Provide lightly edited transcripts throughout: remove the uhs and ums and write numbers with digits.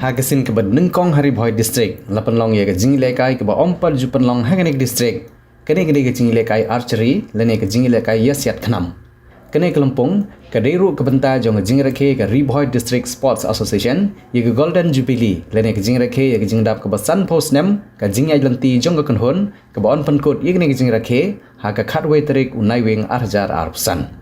Hagasin ke Nengkong Haribhoi District, Lapanlong ya ke Jingilekai ke Ompar Jupanlong Haganik District, kene ke Jingilekai Archery, lene ke Jingilekai Yasiat Khanam. Kene ke Lampung, ke Deru ke Benta jong Jingirake ke Ribhoi District Sports Association, ya ke Golden Jubilee, lene ke Jingirake ya ke Jingdap ke Sun Post Nem, ke Jingyai Lanti jong ke Kunhun, ke On Pankut ya ke Jingirake, ha ke Khatway Terik Unai Wing Arjar Arpsan.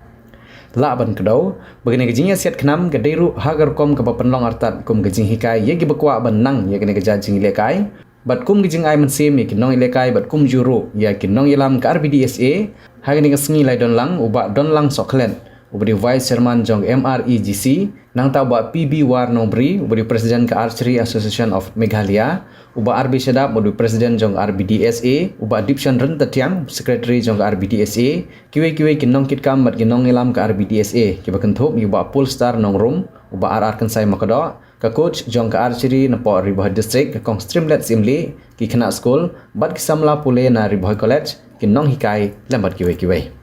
Laban kedau, begini kejinya siat kenam ke deru hagar kom ke penlong artat kum kejing hikai ye ke bekwa benang ye kene keja jing lekai bat kum kejing ai mensim ye kinong lekai bat kum juru ye kinong yelam ke RBDSA hagani ke sengi lai don lang uba don lang soklen ubadi vice chairman jong MREGC nang ta ba PB War Nobri ubadi presiden ke Archery Association of Meghalaya uba RB Shadap ubadi presiden jong RBDSA uba Dipshan Rentatiang secretary jong RBDSA kiwe kinong kitkam bat kinong ngelam ke RBDSA kiba kentup uba Polestar nong rum uba RR Kansai Makado ke coach jong ke Archery napo Ribhoi District ke kong Streamlet Simli ki kena school bat kisamla pule na Ribhoi College kinong hikai lambat kiwe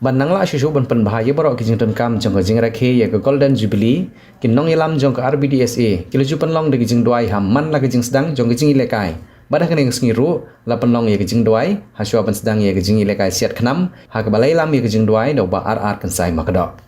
Bandanglah susu ban penbahaya borok kijing ton kam jong kijing rakhe ya ke Golden Jubilee kinong ilam jong ke RBDSA kiluju penlong de kijing duai hamman la kijing sedang jong kijing ilekai badah kene ngiru la penlong ya kijing duai haswa ban sedang ya kijing ilekai siat khnam ha ke balai lam ya kijing duai do ba RR Kansai Makado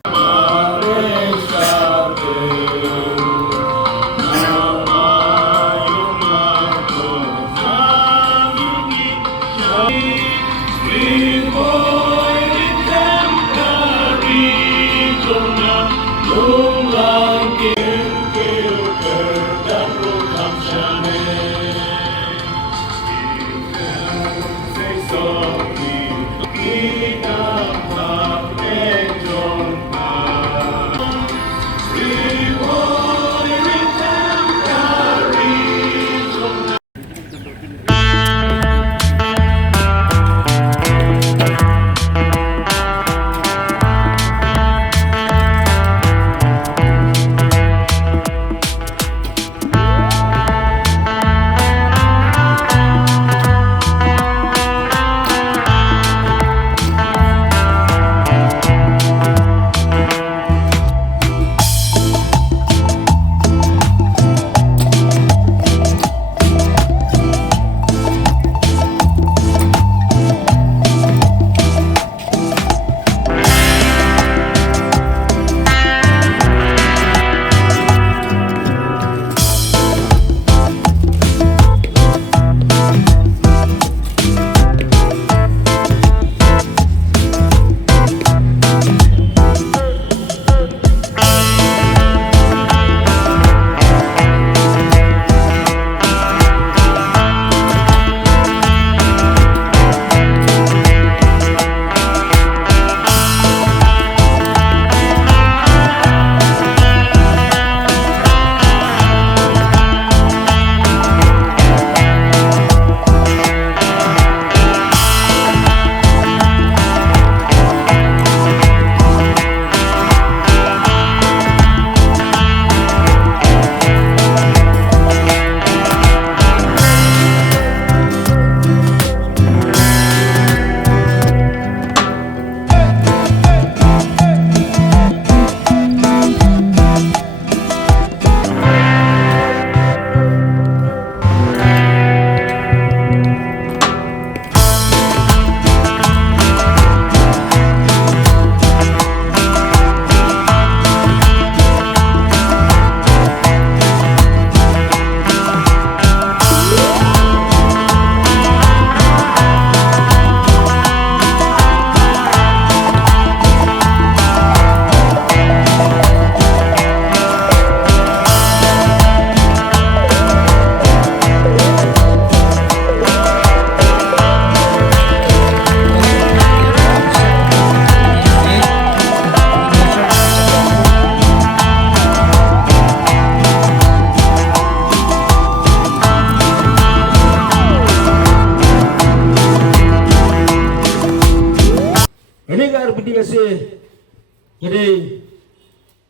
Jadi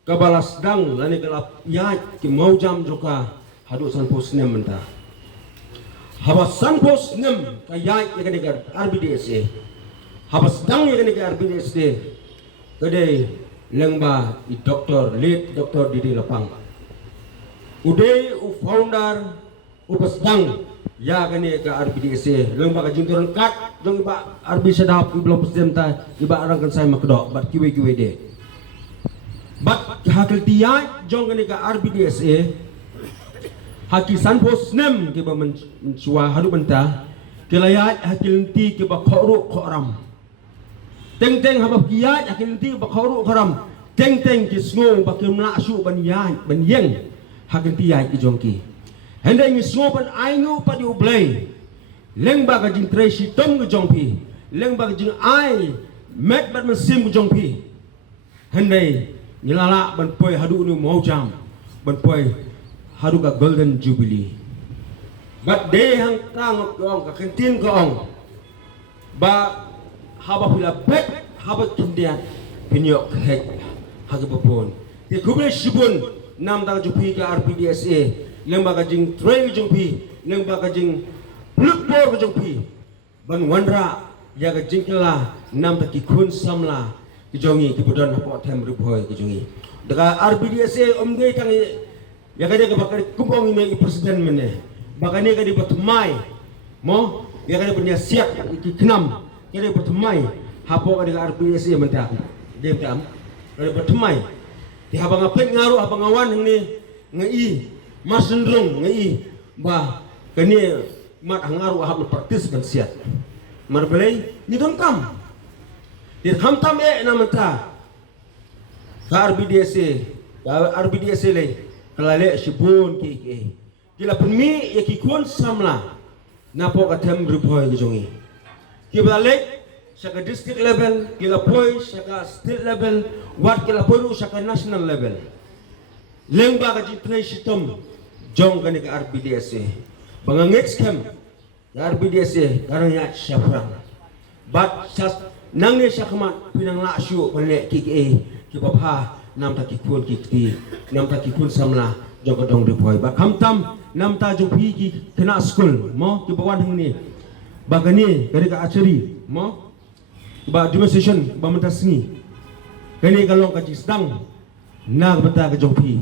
kabalas dang lani kelap ya ki mau jam joka hadu san pos nem menta. Habas san pos nem kaya ya kene gar RBDSA. Habas dang ya kene gar RBDSA. Kade lengba i doktor lead doktor Didi Lapang. Uday founder upasdang ya kani ka RBDSA lembaga jinturan kat jong iba RB sedap belum presiden ta iba arang kan saya makdo bat kiwe de bat hakil tiya jong kani ka RBDSA haki sanpos nem kiba mensuah hadu benta kilayat hakil ti kiba khoru khoram teng habab kiyat hakil ti kiba khoru khoram teng kisngo bakim na asu ban yeng hakil ti ya ijongki hendak ngisngo ban aingu padi ublay leng baga jing tracy tom ke jongpi leng baga jing ai met bat mesim ke jongpi hendak nilala ban poi hadu nu mau jam ban poi hadu ka golden jubilee bat de hang tang ong ka kentin ko ong ba haba pula bet haba kindian pinyok hek hagi bopon ti kubre shibun nam dang jupi ka RPDSA lembaga jing train jungpi lembaga jing blukbor jungpi ban wandra ya ga jingkla nam ta ki kun samla ki jongi ki budon hapo them riboy ki jongi daga RPDSA omge kang ya ga de bakar kumpong ni presiden mene bakane ga di batmai mo ya ga punya siap ki knam ya de batmai hapo ga de RPDSA menta dem tam ga batmai di habang apet ngaru habang awan ni ngai masendrong ngai ba kani mat hangaru ahab praktis ban siat mar belai ni don kam dir ham tam namanta ka RBDSA le kalale shibun ki kila penmi yakikun samla napo ka tem riboy jongi kibale saka district level kila poi saka state level wat kila poi saka national level lengba ka jitnai shitom jong kani ka RBDSA bangangets kem RBDSA karanya syafran bat sas nangne syakmat pinang la syu pale kike kibapha nam ta kikun kikti nam ta kikun samla jong ka dong riboy ba kamtam nam ta jong pi ki kena school mo kibawan hangni bagani kani ka achari mo ba demonstration ba mentasni kani kalong ka jisdang na bata ka jong pi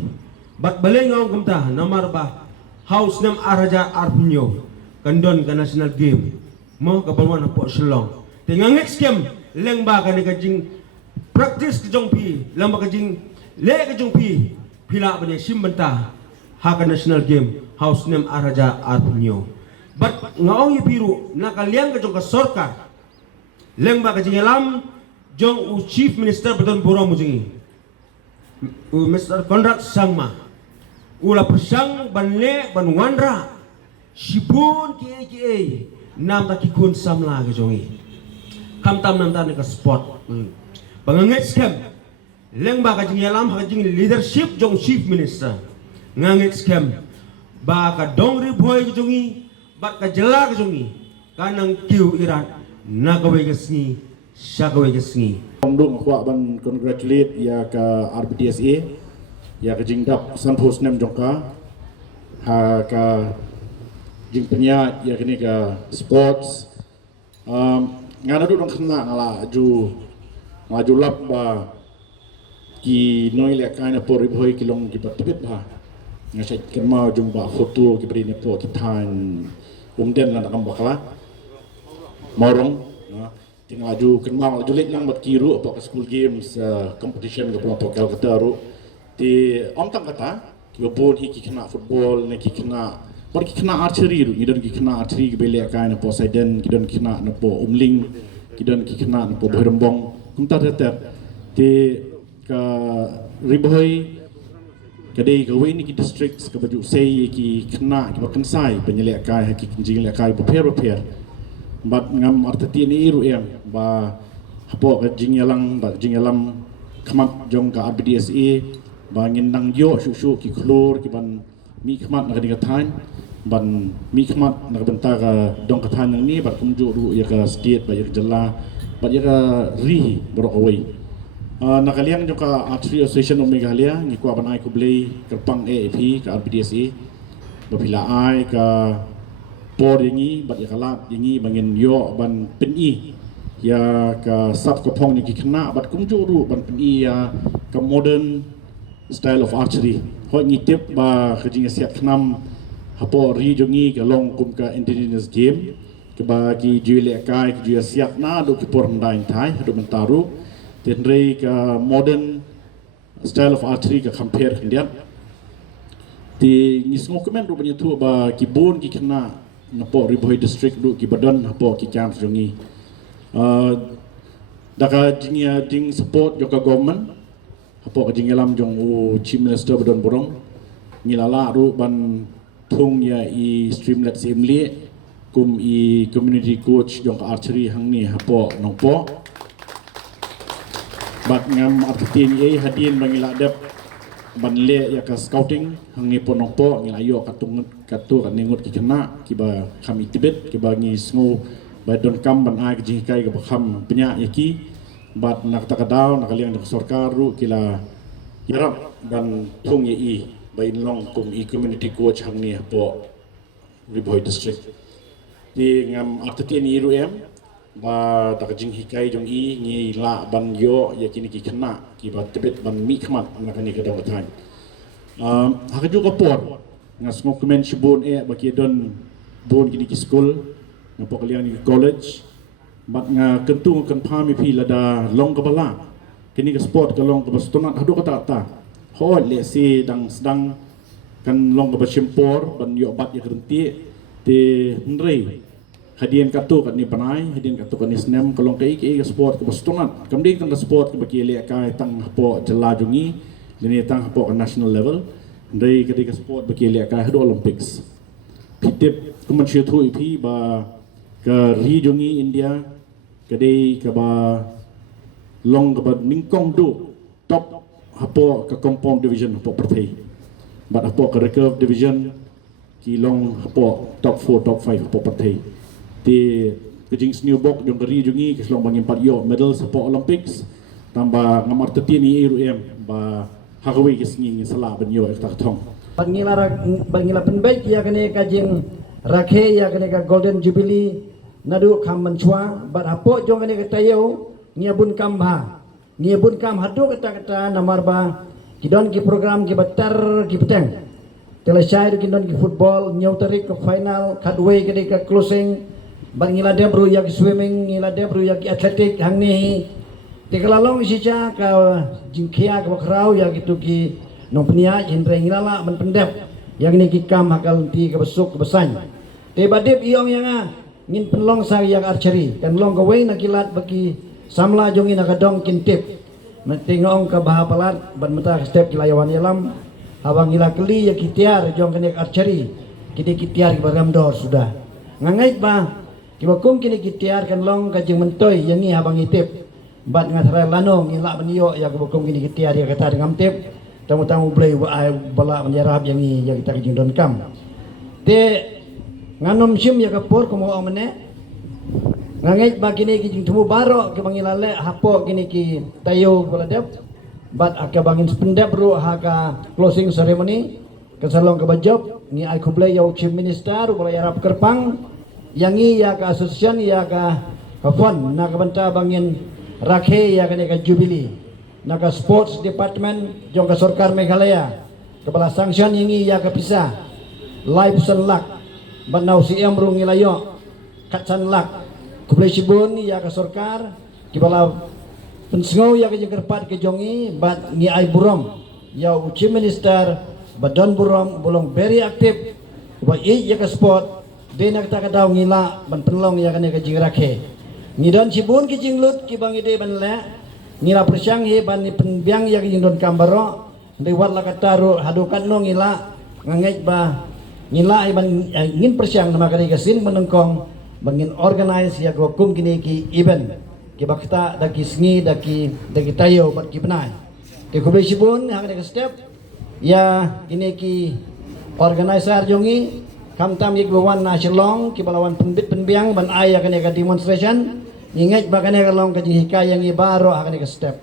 bat baleng ngong kumta namar ba house nam araja arpunyo kandon ka national game mo kabalwan po selong tinganget skem leng ba ka ni kajing practice ka jong pi lang ba kajing le ka jong pi pila ba ni simbanta ha ka national game house nam araja arpunyo bat ngaong ipiru nakaliang ka jong ka sorka leng ba kajing alam jong u chief minister beton boro mujingi Mr. Konrad Sangma ula persang banle ban wandra shibun ki nam ta kikun samla ke jongi kamtam nam ta ka spot banganget scam leng ba ka jing yalam ha jing leadership jong chief minister nganget scam ba ka dongri boy ke jongi ba ka jela ke jongi kanang kiu irat nagawe ke sngi shagawe ke sngi Omdung kwa ban congratulate ya ka RBDSA ya ka jingdap sanpos nem jongka ha ka jing penyat ya kini ka sports ngana du dong kena ngala ju ngaju lap ba ki noi le kana por hoi kilong ki patipit ba ngasai kema jung ba foto ki brini po ki tan umden lan kam bakala morong tinggal aju kenal julit lang bat kiru apa ke school games competition ke kelompok Calcutta di omtang kata kibon hi kena football ne kena par kena archery ru idon kena archery ke bele kan Poseidon kidon kena nopo umling kidon kena nopo berembong kumta tetap di ka riboy kadai ka weni ki districts ke baju sei ki kena ki bakensai penyelek kai ki kinjing lek kai prepare bat ngam artati ni iru yang ba hapo ka jingyalang ba jingyalam khamat jong ka RBDSA ba ngindang yo shu ki klor ki ban mi khamat na kadinga than ban mi khamat na benta ka dong ka than ni ba kumju ru ya ka state ba ya jalla ba ya ka ri bro away nakaliang jong ka Archery Association of Meghalaya ni ko ban ai ko blay kerpang AAP ka RBDSA ba pila ai ka por yangi bat ya kalat yangi bangin yo ban peni ya ka sap ko pong ni kena bat kumju ru ban peni ya ka modern style of archery. Hoi ngitip ba kajing siat khnam hapo ri jongi ka long kum ka indigenous game ke ba ki juile kai ki ju siat na do ki por ndain thai do mentaru tenrei ka modern style of archery ka compare kendian ti ngismo komen do banyak tu ba ki bon ki kena napo Ribohi district do ki badan hapo ki chance jongi daka jing support joka government hapo ka jingelam jong chief minister badan borong ngilala ru ban thung ya i streamlet simli kum i community coach jong ka archery hangni hapo nongpo bat ngam artin ye hadin bangila dep banle ya ka scouting hangni po nongpo ngilayo katung katu kan ningut ki kena ki ba kami tibet ki ba ngi sngo ba don kam ban ai ki kai ka kham penya yaki bat nak takadaw nakaliang dak sarkar ru kila yarap dan thung ye i ba inlong kum i community coach hangni po Ribohi district di ngam artin i ru em ba tak jing hikai jong i ngi la ban yo ya kini ki kena ki ba tibet ban mi khmat na kani ka dong tan ha ka ju ka por ngas mo comment shibon ba ki don bon kini ki school na po kalian ni college bat nga kentu kan pha mi phi lada long ka bala kini ka sport ka long ka bastonat hadu ka ta ho le si dang sedang kan long ka basimpor ban yo bat ya kerenti te nrei hadian katu kat ni panai hadian katu kat ni snem kalong kai ke sport ke bastonat kamding tang sport ke baki le kai tang hapo jela jungi lini tang hapo ke national level ndai ke sport baki le kai hado olympics pitip kuman thu ipi ba ke ri jungi india ke dei ke ba long ke ba ningkong do top hapo ke compound division hapo perthei bat hapo ke recurve division ki long hapo top 4 top 5 hapo perthei di kejing snowboard jong keri jungi keselong bangin 4 yo medal sepo Olympics tambah ngamar tetini IRUM ba hakawi kesngi sala ben yo tak thong bangila penbaik ya kene kajing rakhe ya kene ka golden jubilee nadu kham manchwa bar apo jong kene katayo niabun kambha niabun kam hadu kata namar ba kidon ki program ki batar ki peteng telesai kidon ki football nyau tarik ke final kadway kene ka closing bang ngila debru yak swimming ngila debru yak atletik hangni tikalalong isicha ka jingkhia ka bakrau yak itu ki nompnia indra ngilala ban pendep yang ni ki kam hakal ti ka besuk ka besany te badep iong yang ngin penlong sa yak archery kan long ka wei nakilat baki samla jongi nakadong kintip natingong ka bahapalat ban mata step kilayawan yalam habang ngila keli yak kitiar jong kanek archery kini kitiar ki bagamdor sudah ngangait ba kiba kung kini kitiar kan long kajing mentoy yang ni habang itip bat ngatara lanong ngila baniyo ya kiba kung kini kitiar ya kata dengan tip tamu-tamu blay bala menjarab yang ni ya kita kajing don kam te nganom sim ya kapor kumo amane ngangait ba kini kajing temu baro ke bangilale hapo kini ki tayo bala dep bat akabangin spendep ru haka closing ceremony kesalong ke bajob ni ai kublay ya chief minister bala yarap kerpang yang ia ka asosian ia ka fund na kabanta bangin rakhe ia ka jubilee na ka sports department jong ka sarkar Meghalaya kepala sanction yang ia ka pisa live senlak banau si emrung ilayo kat senlak kublai sibun ia ka sarkar kepala pensngau ia ka jengkerpat ke jongi bat ni ai burom ya chief minister badan burom bolong very aktif ba ia ka sport dena kata kadaw ngila ban penlong ya kane kajing rakhe ngidon sibun ki jinglut ki bang ide ban le ngila persyang he ban ni penbiang ya ki don kambaro de wat la kataru hadukan no ngila ngangait ba ngila ban ngin persyang nama kane kasin menengkong bangin organize ya gokum kini ki event ki bakta daki sngi daki tayo bat ki benai ke kublai sibun ha kane step ya kini ki organizer jongi kam tam yik bawan na shilong ki balawan penbiang ban aya kane ka demonstration ingat ba kane ka long ka hikayang ibaro ha kane ka step